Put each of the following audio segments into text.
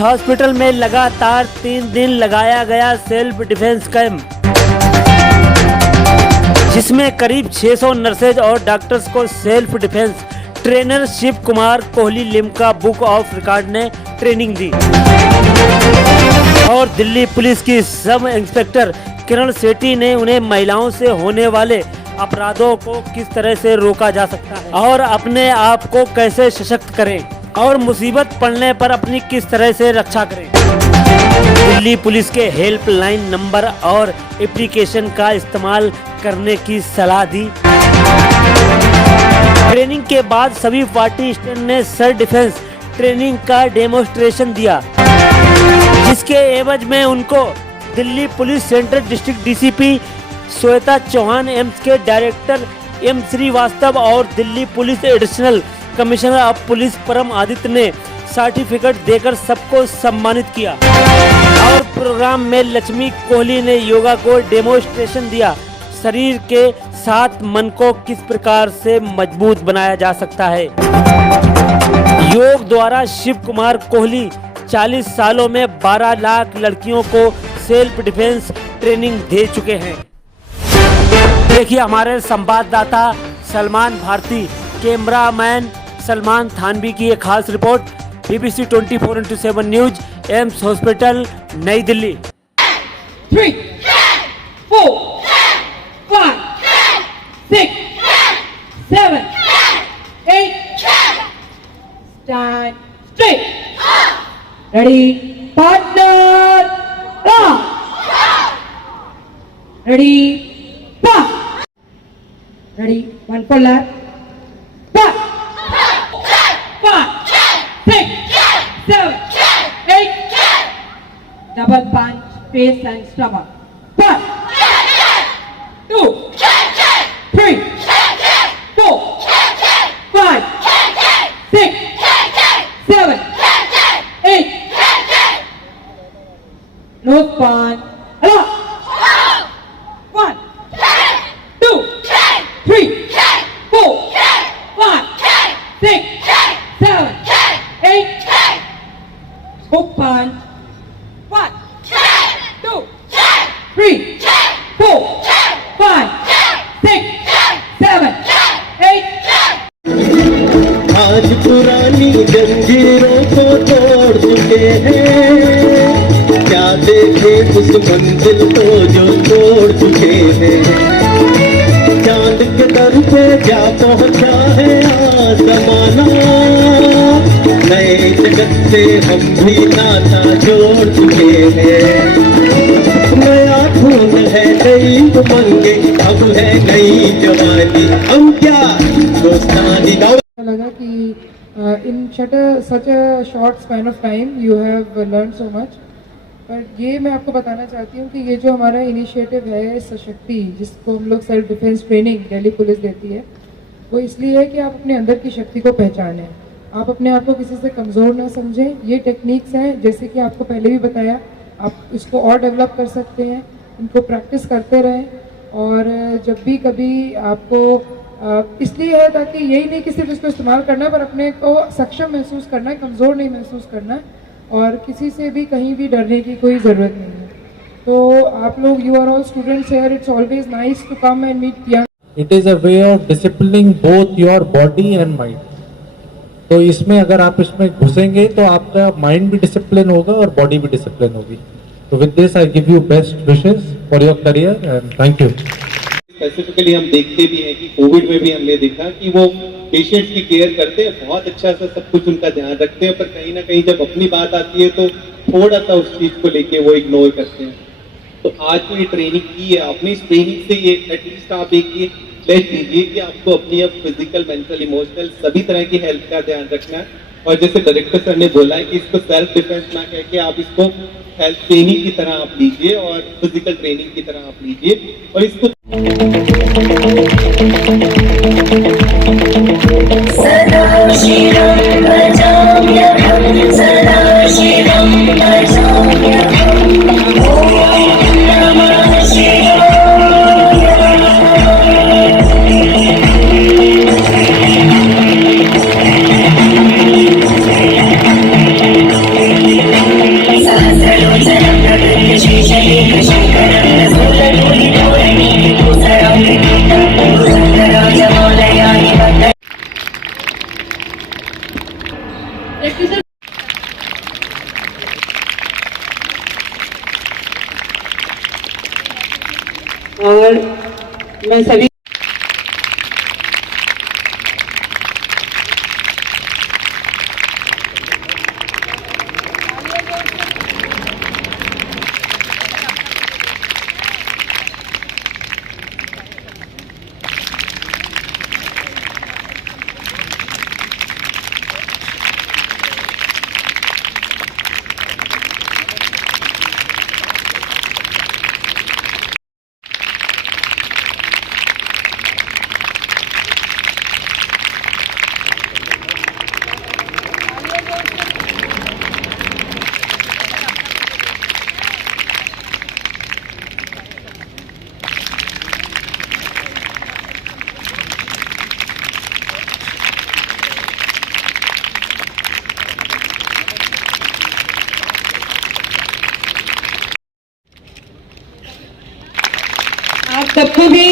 Hospital में लगातार 3 दिन लगाया गया सेल्फ डिफेंस कैंप, जिसमें करीब 600 नर्सेज और डॉक्टर्स को self defence trainer Shiv Kumar Kohli Limca book of record ने ट्रेनिंग दी और दिल्ली पुलिस की सब इंस्पेक्टर किरण सेठी ने उन्हें महिलाओं से होने वाले अपराधों को किस तरह से रोका जा सकता है और अपने आप को कैसे सशक्त करें और मुसीबत पड़ने पर अपनी किस तरह से रक्षा करें, दिल्ली पुलिस के हेल्पलाइन नंबर और एप्लीकेशन का इस्तेमाल करने की सलाह दी। ट्रेनिंग के बाद सभी पार्टिसिपेंट ने सेल्फ डिफेंस ट्रेनिंग का डेमोन्स्ट्रेशन दिया, जिसके एवज में उनको Delhi police central district DCP Shweta Chauhan, AIIMS के डायरेक्टर एम श्रीवास्तव और Delhi police additional commissioner of police Param Aditya ने सर्टिफिकेट देकर सबको सम्मानित किया और प्रोग्राम में लक्ष्मी कोहली ने योगा को डेमोन्स्ट्रेशन दिया। शरीर के साथ मन को किस प्रकार से मजबूत बनाया जा सकता है। योग द्वारा शिव कुमार कोहली 40 सालों में 12 लाख लड़कियों को सेल्फ डिफेंस ट्रेनिंग दे चुके हैं। देखिए हमारे संवाददाता सलमान भारती, कैमरामैन सलमान थानवी की एक खास report, BBC 24x7 news, AIIMS hospital, नई Delhi. 3, 4, 5, 6, 7, 8, stand straight. Ready, partner, up. Ready, back. Ready, one for left, back. 5, 6, 7, 8. Double punch, face and stomach. 1, 2, 3, 4, 5, 6, 7, 8. Nose punch. Up. 1, 2, 3, 4, 5, 6, 7, 8. Hook punch. 1, 2, 3, 4, 5, 6, 7, 8. आज पुरानी जंजीरों को तोड़ चुके हैं, क्या देखे उस मंजिल को जो तोड़ चुके हैं। चांद के दर पे जा पहुंचा है आज जमाना, नए जगत से हम भी नाता जोड़ चुके हैं। नया खून है, नई उमंगे, अब है नई जवानी, हम क्या दोस्तानी गाँव। लगा कि in such a short span of time you have learned so much। पर ये मैं आपको बताना चाहती हूँ कि ये जो हमारा इनिशिएटिव है सशक्ति, जिसको हम लोग self defence training Delhi police देती है, वो इसलिए है कि आप अपने अंदर की शक्ति को पहचानें, आप अपने आप को किसी से कमज़ोर ना समझें। ये टेक्निक्स हैं, जैसे कि आपको पहले भी बताया, आप इसको और डेवलप कर सकते हैं, इनको प्रैक्टिस करते रहें। और जब भी कभी आपको इसलिए है ताकि यही नहीं कि सिर्फ इसको इस्तेमाल करना है, पर अपने को सक्षम महसूस करना है, कमज़ोर नहीं महसूस करना है और किसी से भी कहीं भी डरने की कोई ज़रूरत नहीं है। तो आप लोग, you are all students here, it's always nice to come and meet young. It is a way of disciplining both your body and mind. तो इसमें अगर आप इसमें घुसेंगे तो आपका माइंड भी डिसिप्लिन होगा और बॉडी भी डिसिप्लिन होगी। तो with this I give you best wishes for your career and thank you. Specifically हम देखते भी हैं कि कोविड में भी हमने देखा कि वो पेशेंट्स की केयर करते हैं, बहुत अच्छा सा सब कुछ उनका ध्यान रखते हैं, पर कहीं ना कहीं जब अपनी बात आती है तो थोड़ा सा उस चीज को लेके वो इग्नोर करते हैं। तो आज जो ये ट्रेनिंग की है आपने, इस ट्रेनिंग से ये एटलीस्ट आप एक ये प्लेज दीजिए कि आपको अपनी अब फिजिकल, मेंटल, इमोशनल सभी तरह की हेल्थ का ध्यान रखना है। और जैसे डायरेक्टर सर ने बोला है कि इसको सेल्फ डिफेंस ना कह के आप इसको हेल्थ ट्रेनिंग की तरह आप लीजिए और फिजिकल ट्रेनिंग की तरह आप लीजिए और इसको सदा शिवं भजाम्यहं, सदा शिवं भजाम्यहं, ॐ नमः शिवाय। और मैं सभी आप सबको भी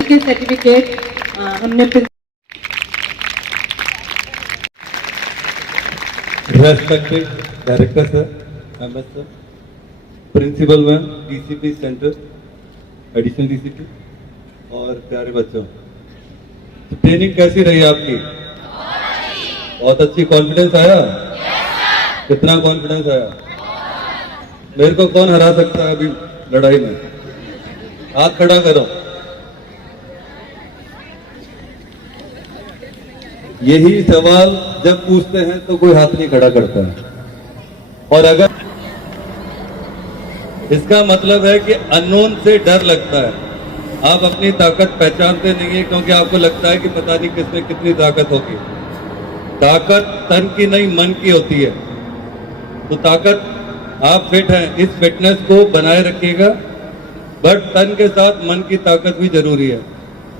के सर्टिफिकेट हमने Respected Director Sir, MS Sir, Principal Ma'am, DCP Center, Additional DCP और प्यारे बच्चों, तो ट्रेनिंग कैसी रही आपकी? बहुत अच्छी। कॉन्फिडेंस आया? कितना कॉन्फिडेंस आया? मेरे को कौन हरा सकता है अभी लड़ाई में? हाथ खड़ा करो। यही सवाल जब पूछते हैं तो कोई हाथ नहीं खड़ा करता है, और अगर इसका मतलब है कि अननोन से डर लगता है। आप अपनी ताकत पहचानते नहीं है क्योंकि आपको लगता है कि पता नहीं किसमें कितनी ताकत होगी। ताकत तन की नहीं मन की होती है। तो ताकत, आप फिट हैं, इस फिटनेस को बनाए रखिएगा, बट तन के साथ मन की ताकत भी जरूरी है।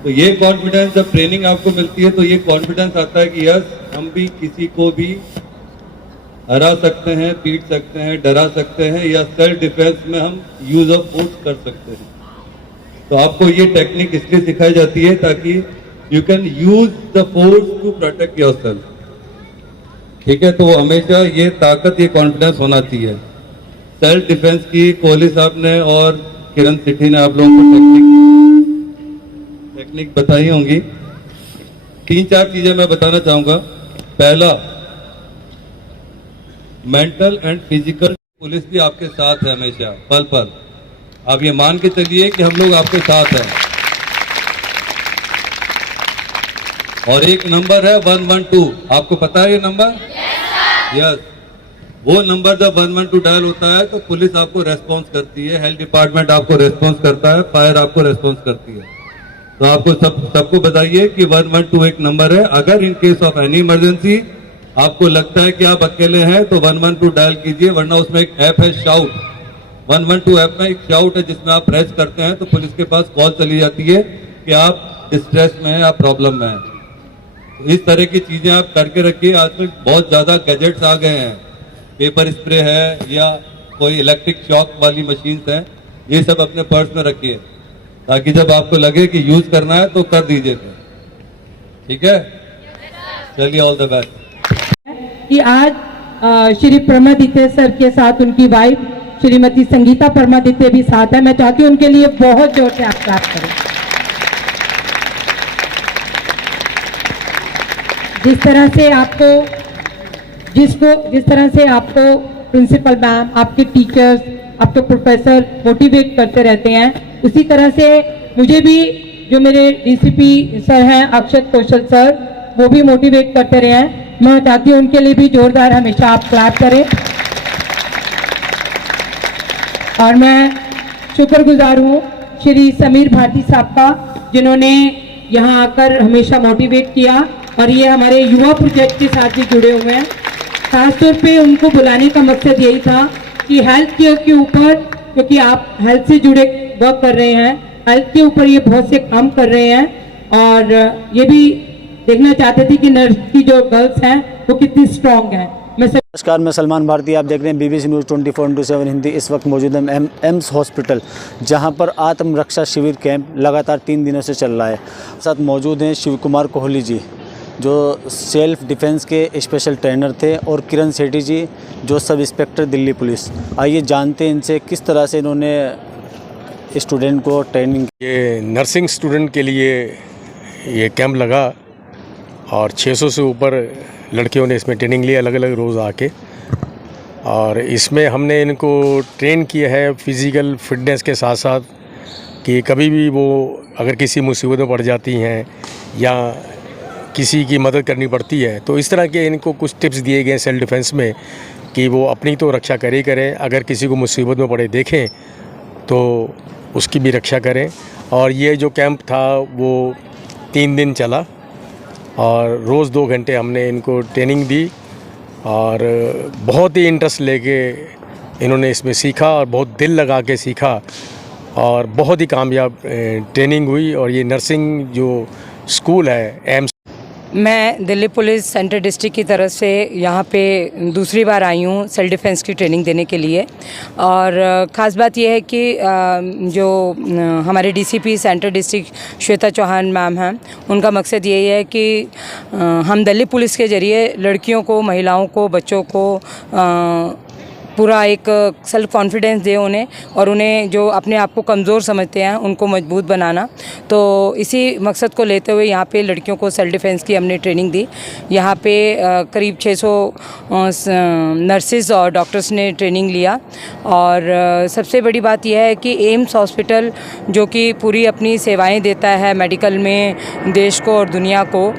तो ये कॉन्फिडेंस, जब ट्रेनिंग आपको मिलती है तो ये कॉन्फिडेंस आता है कि यस, हम भी किसी को भी हरा सकते हैं, पीट सकते हैं, डरा सकते हैं, या सेल्फ डिफेंस में हम यूज ऑफ फोर्स कर सकते हैं। तो आपको ये टेक्निक इसलिए सिखाई जाती है ताकि you can use the force to protect yourself. ठीक है, तो हमेशा ये ताकत, ये कॉन्फिडेंस होना चाहिए। सेल्फ डिफेंस की कोहली साहब ने और किरण सेठी ने आप लोगों को टेक्निक बताई होंगी। 3-4 चीजें मैं बताना चाहूंगा। पहला, मेंटल एंड फिजिकल, पुलिस भी आपके साथ है हमेशा, पल पल। आप ये मान के चलिए कि हम लोग आपके साथ हैं। और एक नंबर है 112, आपको पता है ये नंबर? यस। वो नंबर जब 112 डायल होता है तो पुलिस आपको रेस्पॉन्स करती है, हेल्थ डिपार्टमेंट आपको रेस्पॉन्स करता है, फायर आपको रेस्पॉन्स करती है। तो आपको सबको बताइए कि 112 एक नंबर है। अगर in case of any emergency आपको लगता है कि आप अकेले हैं तो 112 डायल कीजिए, वरना उसमें एक ऐप है शाउट। 112 ऐप में एक शाउट है जिसमें आप प्रेस करते हैं तो पुलिस के पास कॉल चली जाती है कि आप डिस्ट्रेस में हैं, आप प्रॉब्लम में हैं। तो इस तरह की चीजें आप करके रखिए। आजकल बहुत ज्यादा गैजेट्स आ गए हैं, पेपर स्प्रे है या कोई इलेक्ट्रिक शॉक वाली मशीन्स हैं, ये सब अपने पर्स में रखिए ताकि जब आपको लगे कि यूज करना है तो कर दीजिए। ठीक है, चलिए, ऑल द बेस्ट। कि आज श्री परमादित्य सर के साथ उनकी वाइफ श्रीमती संगीता परमादित्य भी साथ है। मैं चाहती हूँ उनके लिए बहुत जोर से आप क्लैप करें। जिस तरह से आपको प्रिंसिपल मैम, आपके टीचर्स, आपके प्रोफेसर मोटिवेट करते रहते हैं, उसी तरह से मुझे भी जो मेरे डीसीपी सर हैं अक्षत कौशल सर, वो भी मोटिवेट करते रहे हैं। मैं चाहती हूँ उनके लिए भी जोरदार हमेशा आप क्लैप करें। और मैं शुक्रगुजार हूँ श्री समीर भारती साहब का, जिन्होंने यहाँ आकर हमेशा मोटिवेट किया, और ये हमारे युवा प्रोजेक्ट के साथ भी जुड़े हुए हैं। खासतौर पे उनको बुलाने का मकसद यही था कि हेल्थ केयर के ऊपर, क्योंकि आप हेल्थ से जुड़े वर्क कर रहे हैं, हेल्थ के ऊपर ये बहुत से काम कर रहे हैं, और ये भी देखना चाहते थे कि नर्स की जो गर्ल्स हैं वो कितनी स्ट्रांग है। नमस्कार, मैं सलमान भारती, आप देख रहे हैं BBC न्यूज़ 24/7 हिंदी। इस वक्त मौजूद है एम्स हॉस्पिटल, जहां पर आत्मरक्षा शिविर कैंप लगातार 3 दिनों से चल रहा है। साथ मौजूद हैं शिव कुमार कोहली जी, जो सेल्फ डिफेंस के स्पेशल ट्रेनर थे, और किरण सेठी जी, जो सब इंस्पेक्टर दिल्ली पुलिस। आइए जानते हैं इनसे किस तरह से इन्होंने स्टूडेंट को ट्रेनिंग। ये नर्सिंग स्टूडेंट के लिए ये कैंप लगा और 600 से ऊपर लड़कियों ने इसमें ट्रेनिंग ली अलग अलग रोज़ आके। और इसमें हमने इनको ट्रेन किया है फिज़िकल फिटनेस के साथ साथ कि कभी भी वो अगर किसी मुसीबत में पड़ जाती हैं या किसी की मदद करनी पड़ती है, तो इस तरह के इनको कुछ टिप्स दिए गए सेल्फ डिफेंस में कि वो अपनी तो रक्षा करें, अगर किसी को मुसीबत में पड़े देखें तो उसकी भी रक्षा करें। और ये जो कैंप था वो 3 दिन चला और रोज़ 2 घंटे हमने इनको ट्रेनिंग दी और बहुत ही इंटरेस्ट लेके इन्होंने इसमें सीखा और बहुत दिल लगा के सीखा और बहुत ही कामयाब ट्रेनिंग हुई। और ये नर्सिंग जो स्कूल है एम्स। मैं दिल्ली पुलिस सेंट्रल डिस्ट्रिक्ट की तरफ से यहाँ पे दूसरी बार आई हूँ सेल्फ डिफेंस की ट्रेनिंग देने के लिए। और ख़ास बात यह है कि जो हमारे DCP central district Shweta Chauhan ma'am हैं, उनका मकसद यही है कि हम दिल्ली पुलिस के ज़रिए लड़कियों को, महिलाओं को, बच्चों को पूरा एक सेल्फ कॉन्फिडेंस दे उन्हें, और उन्हें जो अपने आप को कमज़ोर समझते हैं उनको मजबूत बनाना। तो इसी मकसद को लेते हुए यहाँ पे लड़कियों को सेल्फ डिफेंस की हमने ट्रेनिंग दी। यहाँ पे करीब 600 नर्सिस और डॉक्टर्स ने ट्रेनिंग लिया। और सबसे बड़ी बात यह है कि एम्स हॉस्पिटल जो कि पूरी अपनी सेवाएं देता है मेडिकल में देश को और दुनिया को,